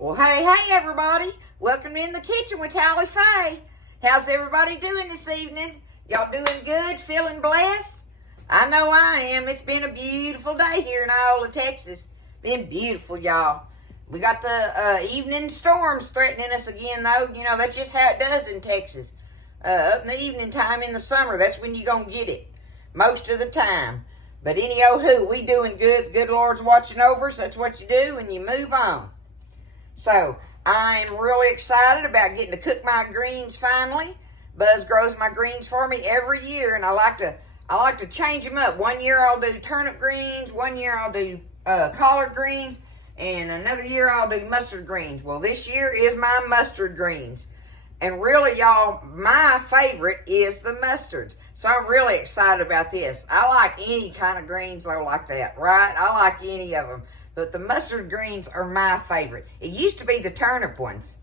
Well, hey, everybody. Welcome in the kitchen with Tally Faye. How's everybody doing this evening? Y'all doing good? Feeling blessed? I know I am. It's been a beautiful day here in Iola, Texas. Been beautiful, y'all. We got the evening storms threatening us again, though. You know, that's just how it does in Texas. Up in the evening time in the summer, that's when you're going to get it. Most of the time. But any-oh-who, we doing good. The good Lord's watching over us. That's what you do, and you move on. So, I am really excited about getting to cook my greens finally. Buzz grows my greens for me every year, and I like to change them up. One year I'll do turnip greens, one year I'll do collard greens, and another year I'll do mustard greens. Well, this year is my mustard greens. And really, y'all, my favorite is the mustards. So I'm really excited about this. I like any kind of greens though like that, right? I like any of them. But the mustard greens are my favorite. It used to be the turnip ones.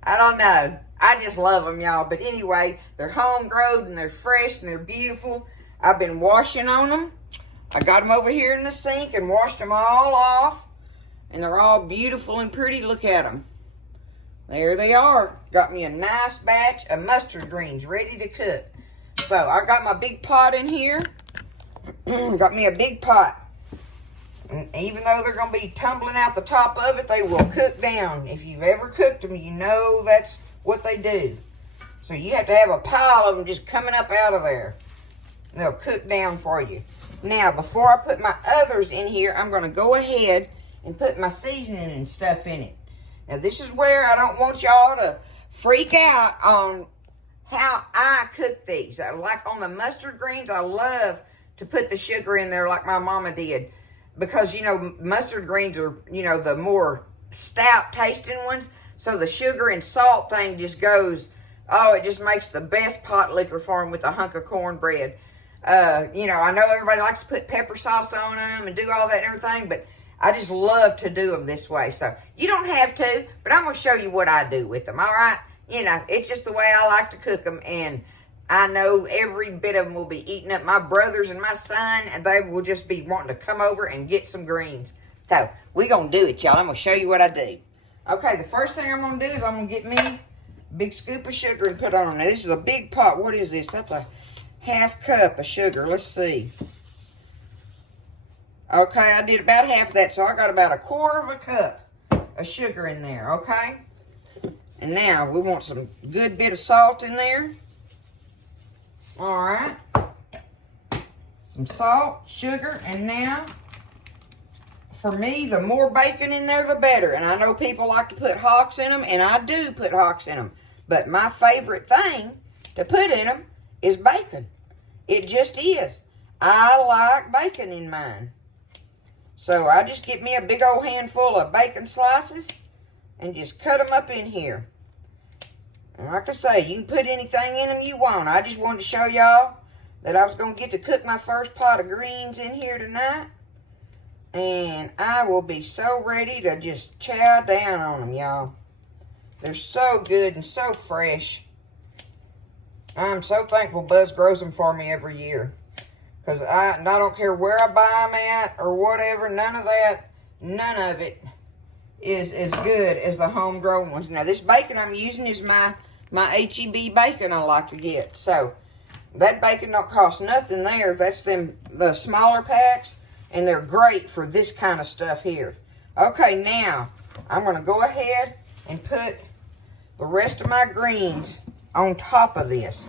I don't know. I just love them, y'all. But anyway, they're home-grown and they're fresh and they're beautiful. I've been washing on them. I got them over here in the sink and washed them all off. And they're all beautiful and pretty. Look at them. There they are. Got me a nice batch of mustard greens ready to cook. So I got my big pot in here. Got me a big pot. And even though they're going to be tumbling out the top of it, they will cook down. If you've ever cooked them, you know that's what they do. So you have to have a pile of them just coming up out of there. They'll cook down for you. Now, before I put my others in here, I'm going to go ahead and put my seasoning and stuff in it. Now, this is where I don't want y'all to freak out on how I cook these. Like on the mustard greens, I love to put the sugar in there like my mama did. Because, you know, mustard greens are, you know, the more stout tasting ones. So the sugar and salt thing just goes, oh, it just makes the best pot liquor for them with a hunk of cornbread. You know, I know everybody likes to put pepper sauce on them and do all that and everything, but I just love to do them this way. So you don't have to, but I'm going to show you what I do with them, all right? You know, it's just the way I like to cook them, and I know every bit of them will be eating up my brothers and my son, and they will just be wanting to come over and get some greens. So, we're going to do it, y'all. I'm going to show you what I do. Okay, the first thing I'm going to do is I'm going to get me a big scoop of sugar and put on. Now, this is a big pot. What is this? That's a half cup of sugar. Let's see. Okay, I did about half of that, so I got about a quarter of a cup of sugar in there, okay? And now, we want some good bit of salt in there. All right, some salt, sugar, and now, for me, the more bacon in there, the better. And I know people like to put hocks in them, and I do put hocks in them. But my favorite thing to put in them is bacon. It just is. I like bacon in mine. So I just get me a big old handful of bacon slices and just cut them up in here. And like I say, you can put anything in them you want. I just wanted to show y'all that I was going to get to cook my first pot of greens in here tonight. And I will be so ready to just chow down on them, y'all. They're so good and so fresh. I'm so thankful Buzz grows them for me every year. Because I don't care where I buy them at or whatever, none of it is as good as the homegrown ones. Now, this bacon I'm using is my H-E-B bacon I like to get. So, that bacon don't cost nothing there. That's the smaller packs, and they're great for this kind of stuff here. Okay, now, I'm going to go ahead and put the rest of my greens on top of this.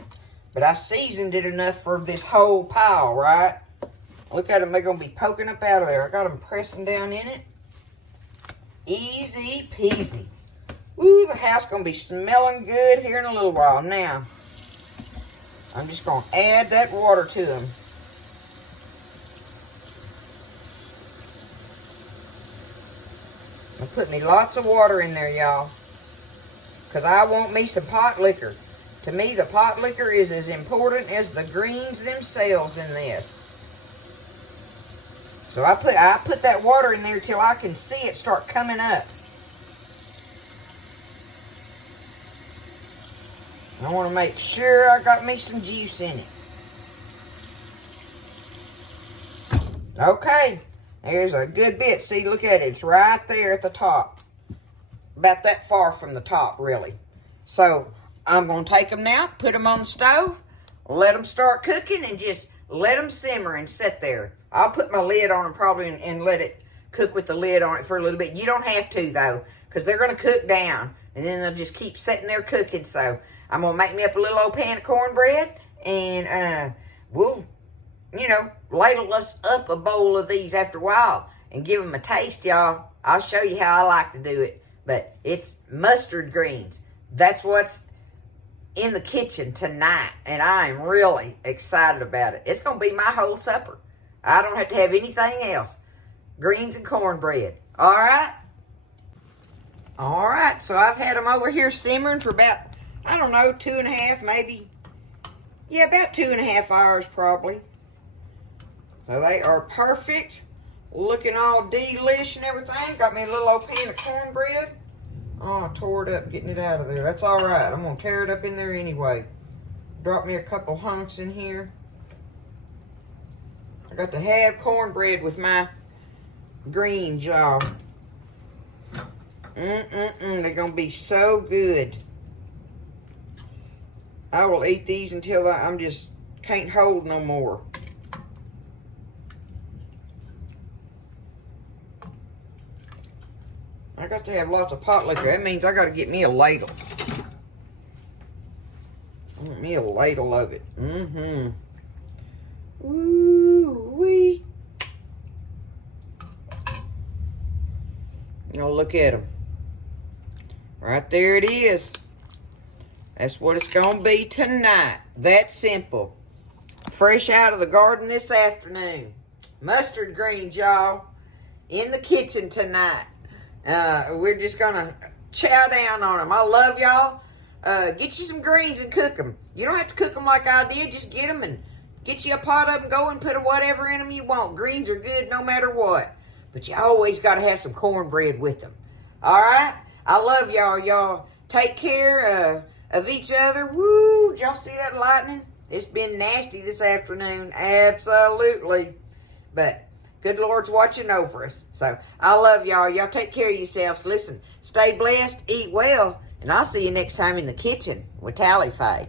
But I seasoned it enough for this whole pile, right? Look at them. They're going to be poking up out of there. I got them pressing down in it. Easy peasy. Ooh, the house going to be smelling good here in a little while. Now, I'm just going to add that water to them. I'm putting me lots of water in there, y'all. Because I want me some pot liquor. To me, the pot liquor is as important as the greens themselves in this. So I put that water in there till I can see it start coming up. I want to make sure I got me some juice in it. Okay, there's a good bit. See, look at it. It's right there at the top. about that far from the top, really. So I'm going to take them now, put them on the stove, let them start cooking, and just let them simmer and sit there. I'll put my lid on them probably and let it cook with the lid on it for a little bit. You don't have to, though, because they're going to cook down, and then they'll just keep sitting there cooking. So I'm going to make me up a little old pan of cornbread, and we'll, ladle us up a bowl of these after a while and give them a taste, y'all. I'll show you how I like to do it. But it's mustard greens. That's what's in the kitchen tonight, and I am really excited about it. It's going to be my whole supper. I don't have to have anything else. Greens and cornbread. All right? All right, so I've had them over here simmering for about, 2.5, maybe. Yeah, about 2.5 hours probably. So they are perfect. Looking all delish and everything. Got me a little old pan of cornbread. Oh, I tore it up getting it out of there. That's all right. I'm going to tear it up in there anyway. Drop me a couple hunks in here. I got to have cornbread with my greens, y'all. They're going to be so good. I will eat these until I'm just can't hold no more. I got to have lots of pot liquor. That means I got to get me a ladle. I want me a ladle of it. Ooh-wee. Now look at them. Right there it is. That's what it's going to be tonight. That simple. Fresh out of the garden this afternoon. Mustard greens, y'all. In the kitchen tonight. We're just going to chow down on them. I love y'all. Get you some greens and cook them. You don't have to cook them like I did. Just get them and get you a pot of them going. Put whatever in them you want. Greens are good no matter what. But you always got to have some cornbread with them. All right? I love y'all. Y'all take care of each other. Woo! Did y'all see that lightning? It's been nasty this afternoon. Absolutely. But good Lord's watching over us. So I love y'all. Y'all take care of yourselves. Listen, stay blessed, eat well, and I'll see you next time in the kitchen with Tally Faye.